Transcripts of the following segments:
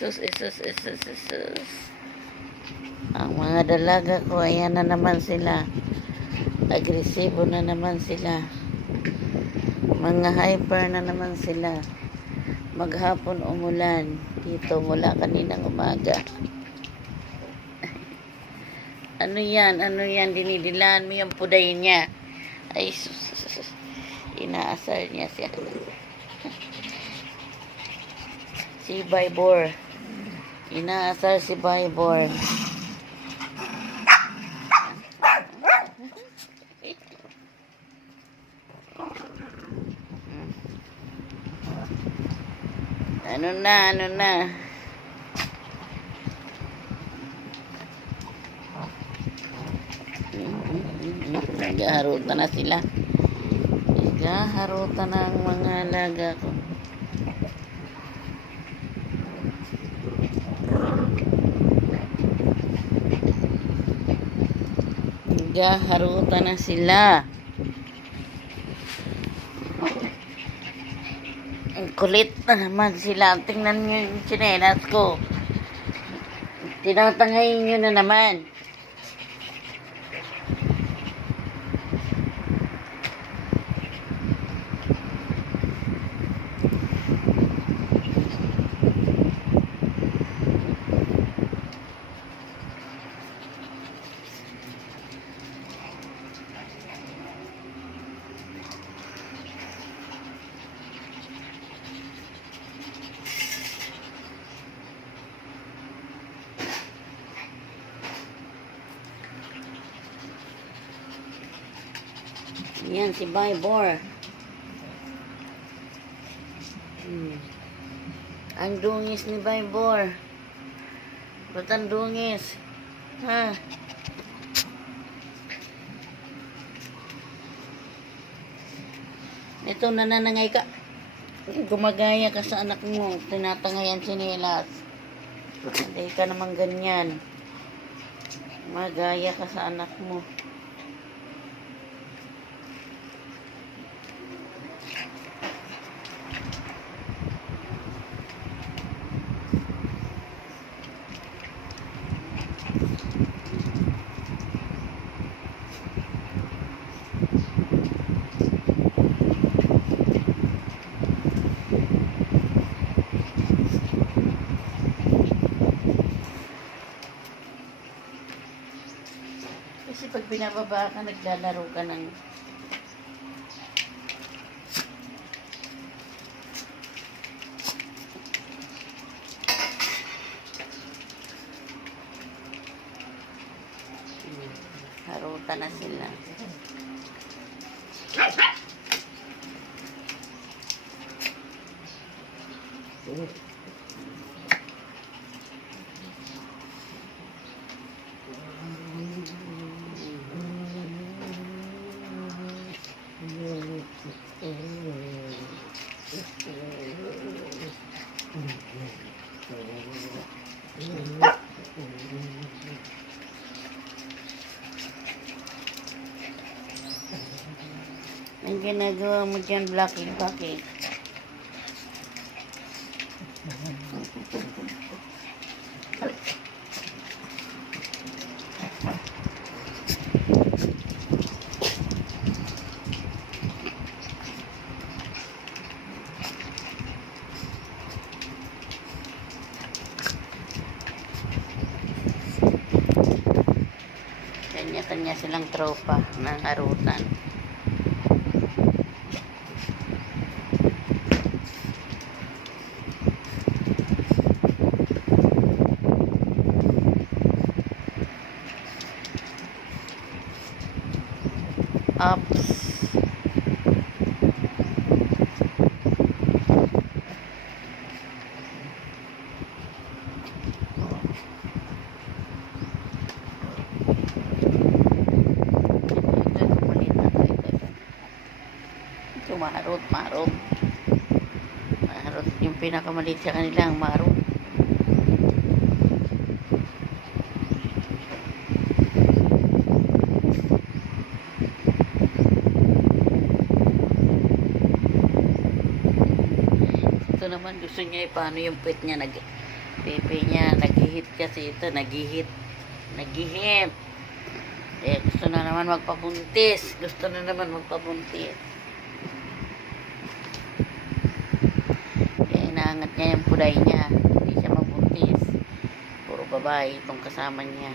Isus, isus, isus, isus. Ang mga dalaga ko, ayan na naman sila. Agresibo na naman sila. Mga hyper na naman sila. Maghapon umulan. Dito mula kaninang umaga. Ano yan? Ano yan? Dinidilaan mo yung puday niya. Ay, sus. Inaasar niya siya. Si Baybor. Inaasar si Baybor. Ano na, ano na. Naghaharutan na sila. Naghaharutan na ang mga alaga ko. Naghaharutan na sila. Ang kulit na naman sila. Tingnan nyo yung tsinelas ko. Tinatangay nyo na naman. Yan, si Baybor. Ang dungis ni Baybor. Ba't ang dungis? Ha? Ito, nananangay ka. Gumagaya ka sa anak mo. Tinatangayan sinelas. Hindi ka naman ganyan. Magaya ka sa anak mo. Kasi pag binababa ka, naglalaro ka ng harutan na sila. Ang ginagawa mo dyan, Blackie, bakit? Kanya-kanya silang tropa ng harutan. Ups. Ito, maharot. Maharot yung pinakamalit sa kanila, ang maharot. Ito naman gusto niya paano yung pet niya Pepe niya, naghihit kasi ito, naghihit. Naghihit. Eh, gusto na naman magpabuntis. Gusto na naman magpabuntis. Eh, inaangat niya yung puday niya. Hindi siya mabuntis. Puro babae itong kasama niya.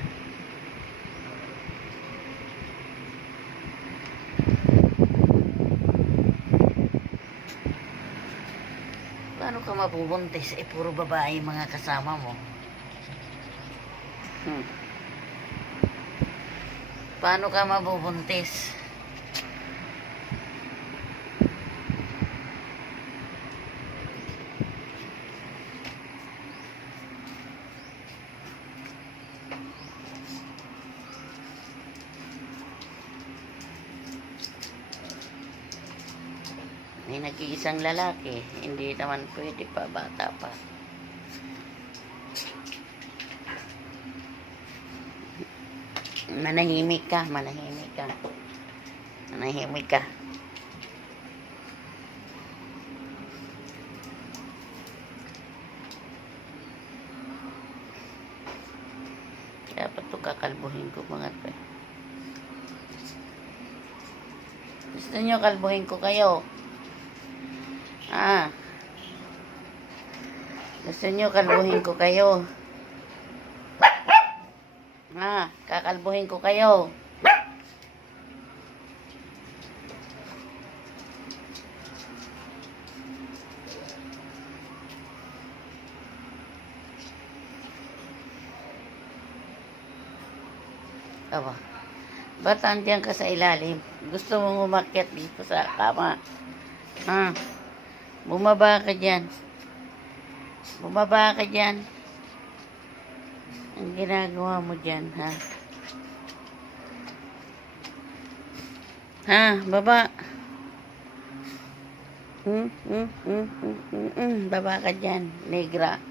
Paano ka mabubuntis? Eh, puro babae mga kasama mo. Paano ka mabubuntis? May nag-iisang lalaki, hindi naman pwede pa, bata pa. Manahimik ka, manahimik ka. Manahimik ka. Dapat ito kakalbuhin ko mga to. Gusto nyo kalbuhin ko kayo? Ah. Gusto nyo kalbuhin ko kayo? Ah, kakalbuhin ko kayo. Aba. Ba't andiyan ka sa ilalim? Gusto mong umakyat dito sa kama? Ah. Bumaba ka dyan. Bumaba ka dyan. Ang ginagawa mo dyan, ha? Ha? Baba. Baba ka dyan, negra.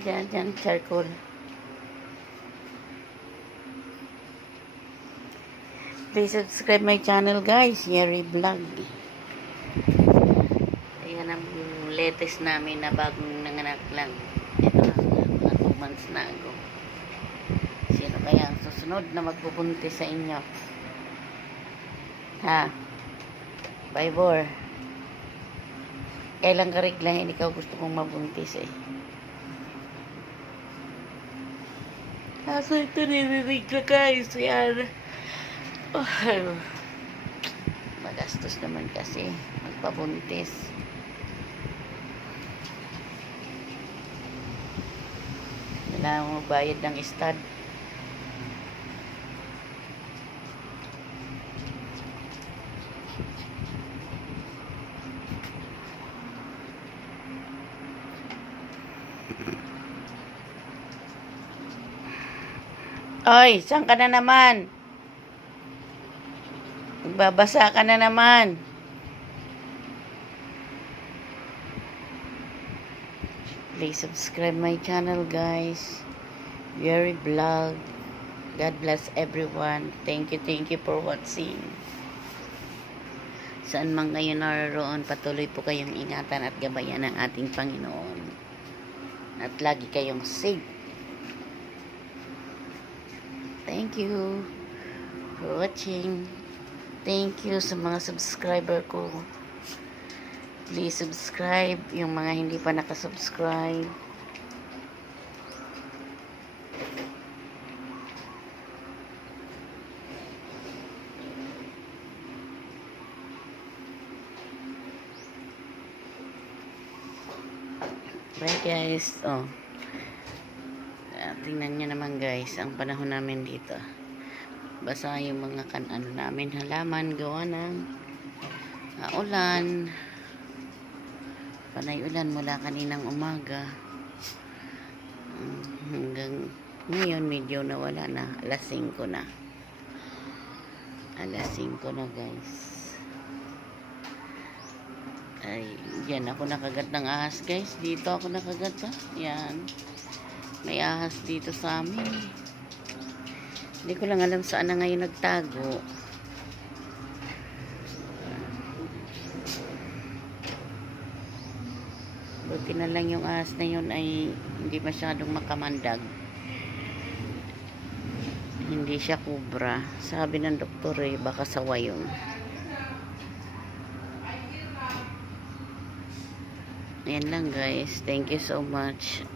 Dyan, charcoal. Please subscribe my channel, guys. Yeri Vlog. Ayan ang latest namin na bagong nanganak lang. Ito na, mga 2 months na ago. Sino kaya ang susunod na magbubuntis sa inyo? Ha? Baybor. Kailan ka reglahin, ikaw gusto kong mabuntis eh. Kaso ito niriregla guys. Yan. Oh, magastos naman kasi magpabuntis. Kailangan mo bayad ng stud. Oy, saan ka na naman? Babasa ka na naman. Please subscribe my channel, guys. Yeri Vlog. God bless everyone. Thank you for watching. Saan man kayo naroon, patuloy po kayong ingatan at gabayan ng ating Panginoon. At lagi kayong safe. Thank you for watching. Thank you sa mga subscriber ko. Please subscribe yung mga hindi pa nakasubscribe. Bye guys. Oh. Tingnan nyo naman guys, ang panahon namin dito. Basa yung mga ano namin, halaman, gawa ng ulan. Panay ulan mula kaninang umaga. Hanggang ngayon medyo nawala na. Alas 5 na. Alas 5 na guys. Ay, yan ako nakagat ng ahas guys. Dito ako nakagat ha. Yan. May ahas dito sa amin. Hindi ko lang alam saan na ngayon nagtago. Buti na lang yung ahas na yun ay hindi masyadong makamandag. Hindi siya kubra. Sabi ng doktor eh, baka sawa yun. Ayan lang guys. Thank you so much.